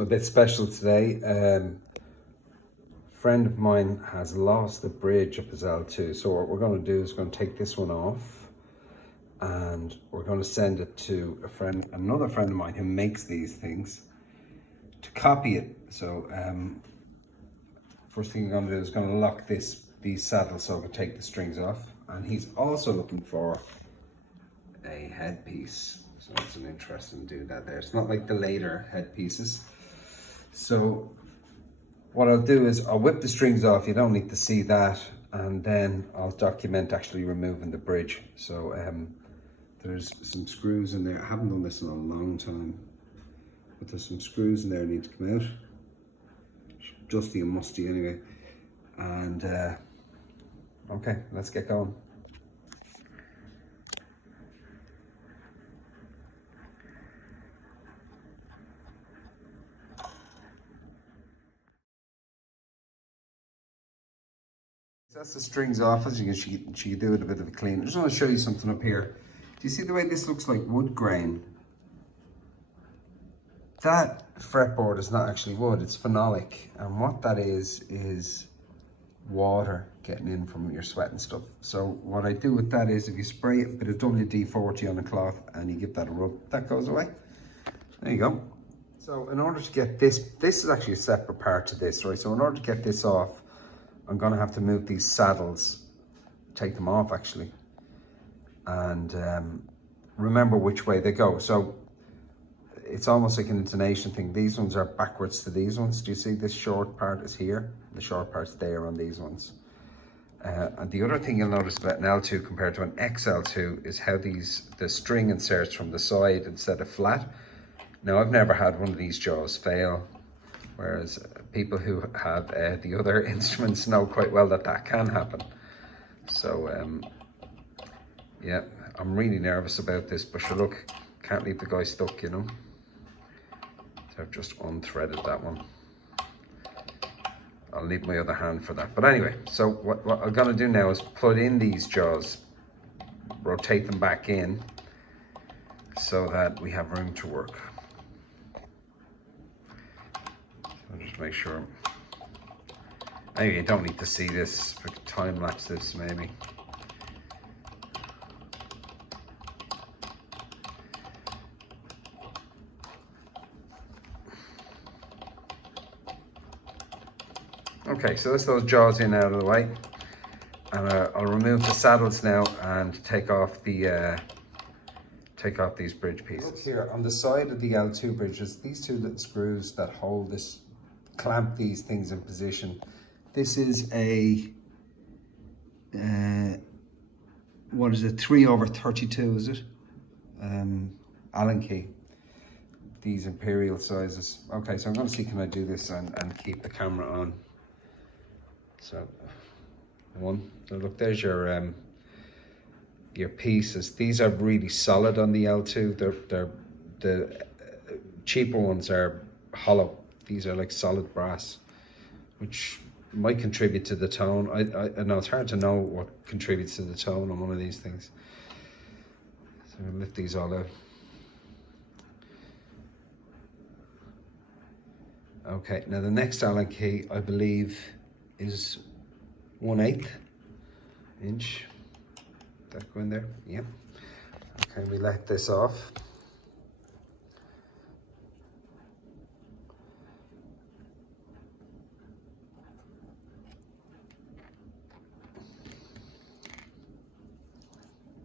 something a bit special today. A friend of mine has lost the bridge of his L2. So what we're going to do is going to take this one off and we're going to send it to another friend of mine who makes these things to copy it. So first thing I'm going to do is going to lock these saddles so I can take the strings off. And he's also looking for a headpiece. So it's an interesting do that there. It's not like the later headpieces. So what I'll do is I'll whip the strings off. You don't need to see that. And then I'll document actually removing the bridge. So there's some screws in there. I haven't done this in a long time, but there's some screws in there that need to come out. Dusty and musty anyway. And okay, let's get going. That's the strings off. As you can see, she do it a bit of a clean. I just want to show you something up here. Do you see the way this looks like wood grain? That fretboard is not actually wood, it's phenolic. And what that is water getting in from your sweat and stuff. So what I do with that is if you spray a bit of WD-40 on the cloth and you give that a rub, that goes away. There you go. So in order to get this is actually a separate part to this, right? So in order to get this off, I'm gonna have to move these saddles, take them off actually, and remember which way they go. So it's almost like an intonation thing. These ones are backwards to these ones. Do you see this short part is here? The short part's there on these ones. And the other thing you'll notice about an L2 compared to an XL2 is how the string inserts from the side instead of flat. Now I've never had one of these jaws fail, whereas people who have the other instruments know quite well that can happen. So yeah, I'm really nervous about this, but sure, look, can't leave the guy stuck, you know. So I've just unthreaded that one. I'll leave my other hand for that. But anyway, so what I'm gonna do now is put in these jaws, rotate them back in so that we have room to work. So just make sure. Maybe you don't need to see this, we could time lapse this maybe. Okay, so that's those jaws in out of the way, and I'll remove the saddles now and take off these bridge pieces. Look here on the side of the L2 bridges, these two little screws that hold this, clamp these things in position. This is a what is it? 3/32, is it? Allen key. These imperial sizes. Okay, so I'm going to see can I do this and keep the camera on. So one, so look, there's your pieces. These are really solid on the L2. The cheaper ones are hollow. These are like solid brass, which might contribute to the tone. I know it's hard to know what contributes to the tone on one of these things. So I'm gonna lift these all out. Okay, now the next Allen key, I believe, is 1/8 inch. That go in there? Yep. Okay, we let this off.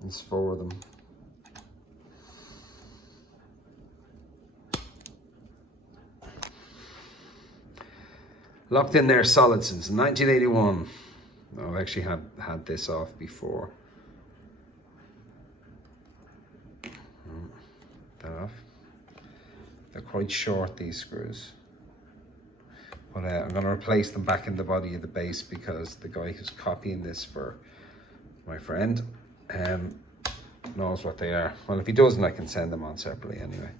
There's 4 of them. Locked in there solid since 1981. I've actually had this off before. That off. They're quite short, these screws. But I'm going to replace them back in the body of the bass because the guy who's copying this for my friend knows what they are. Well, if he doesn't, I can send them on separately anyway.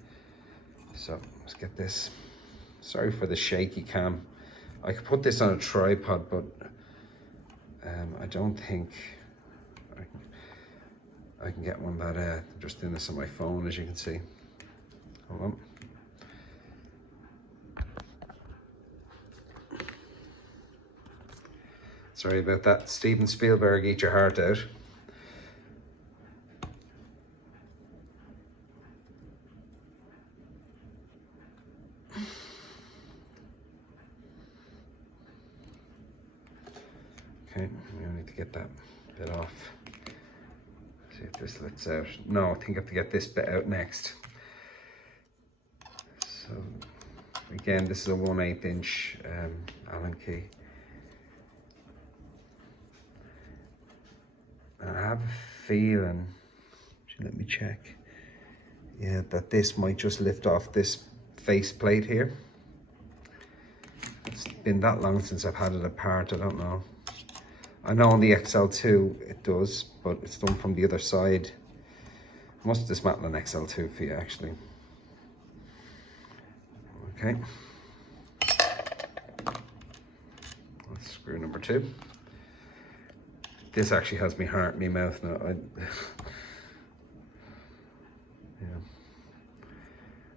So let's get this. Sorry for the shaky cam. I could put this on a tripod, but I don't think I can get one that I'm just doing this on my phone, as you can see. Hold on. Sorry about that. Steven Spielberg, eat your heart out. Okay, we need to get that bit off. See if this lets out. No, I think I have to get this bit out next. So, again, this is a 1/8 inch Allen key. And I have a feeling, let me check, yeah, that this might just lift off this face plate here. It's been that long since I've had it apart, I don't know. I know on the XL2 it does, but it's done from the other side. I must dismantle an XL2 for you, actually. Okay. That's screw number 2. This actually has me heart in my mouth now. Yeah.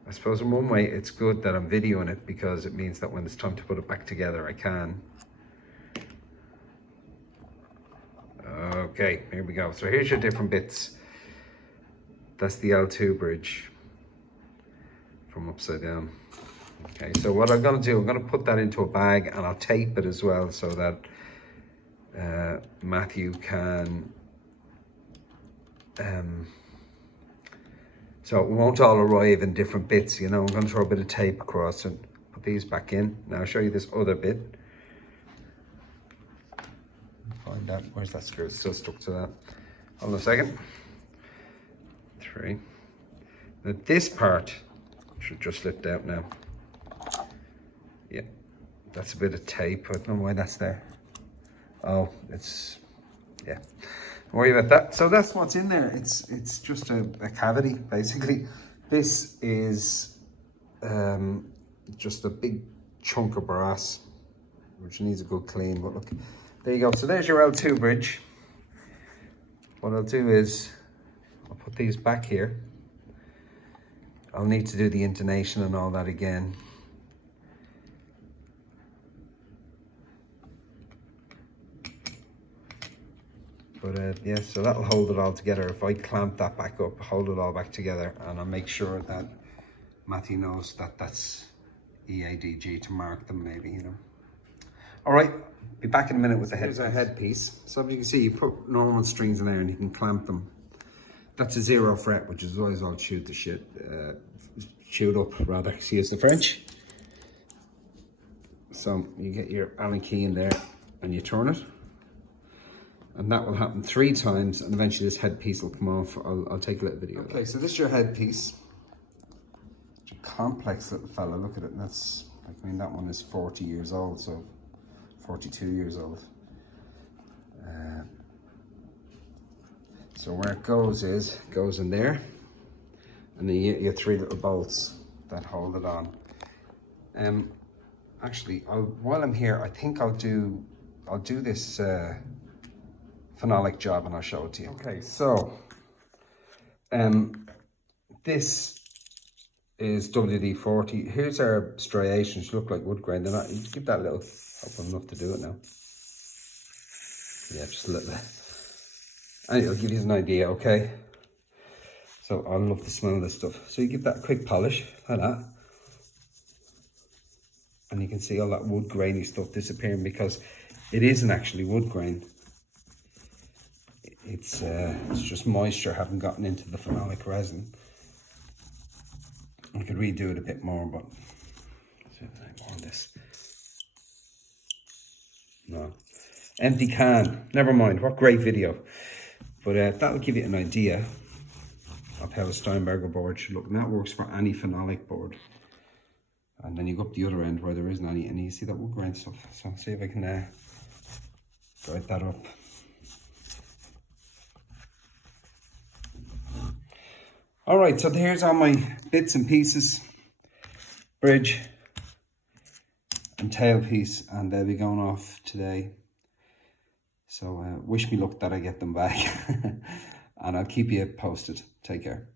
I suppose in one way it's good that I'm videoing it, because it means that when it's time to put it back together, I can. Okay, here we go. So here's your different bits. That's the L2 bridge from upside down. Okay, so what I'm gonna do, I'm gonna put that into a bag and I'll tape it as well, so that Matthew can, so it won't all arrive in different bits, you know. I'm gonna throw a bit of tape across and put these back in. Now I'll show you this other bit. Find that, where's that screw? It's still stuck to that. Hold on a second. 3. Now this part should just lift out now. Yeah, that's a bit of tape. I don't know why that's there. Oh, it's, yeah, don't worry about that. So that's what's in there. It's just a cavity, basically. This is just a big chunk of brass, which needs a good clean, but look, there you go. So there's your L2 bridge. What I'll do is, I'll put these back here. I'll need to do the intonation and all that again. But yeah, so that'll hold it all together. If I clamp that back up, hold it all back together, and I'll make sure that Matthew knows that that's EADG to mark them, maybe, you know. All right, be back in a minute with the headpiece. Here's our headpiece. So you can see, you put normal strings in there and you can clamp them. That's a 0 fret, which is always all chewed to shit, chewed up rather, excuse the French. So you get your Allen key in there and you turn it. And that will happen 3 times, and eventually this headpiece will come off. I'll take a little video. Okay, so this is your headpiece. It's a complex little fella, look at it. And that's, I mean, that one is 40 years old, so 42 years old. So where it goes is, it goes in there, and then you get your 3 little bolts that hold it on. Actually, while I'm here, I think I'll do this phenolic job and I'll show it to you. Okay, so this is WD-40. Here's our striations, look like wood grain. They're not, you give that a little, hope I'm enough to do it now. Yeah, just a little bit. And it'll give you an idea, okay? So I love the smell of this stuff. So you give that a quick polish, like that. And you can see all that wood grainy stuff disappearing, because it isn't actually wood grain. It's just moisture having gotten into the phenolic resin. I could redo it a bit more, but let's see if I more on this. No, empty can. Never mind. What great video! But that'll give you an idea of how a Steinberger board should look, and that works for any phenolic board. And then you go up the other end where there isn't any, and you see that wood grain stuff. So see if I can guide that up. All right, so here's all my bits and pieces, bridge and tailpiece, and they'll be going off today. So wish me luck that I get them back, and I'll keep you posted. Take care.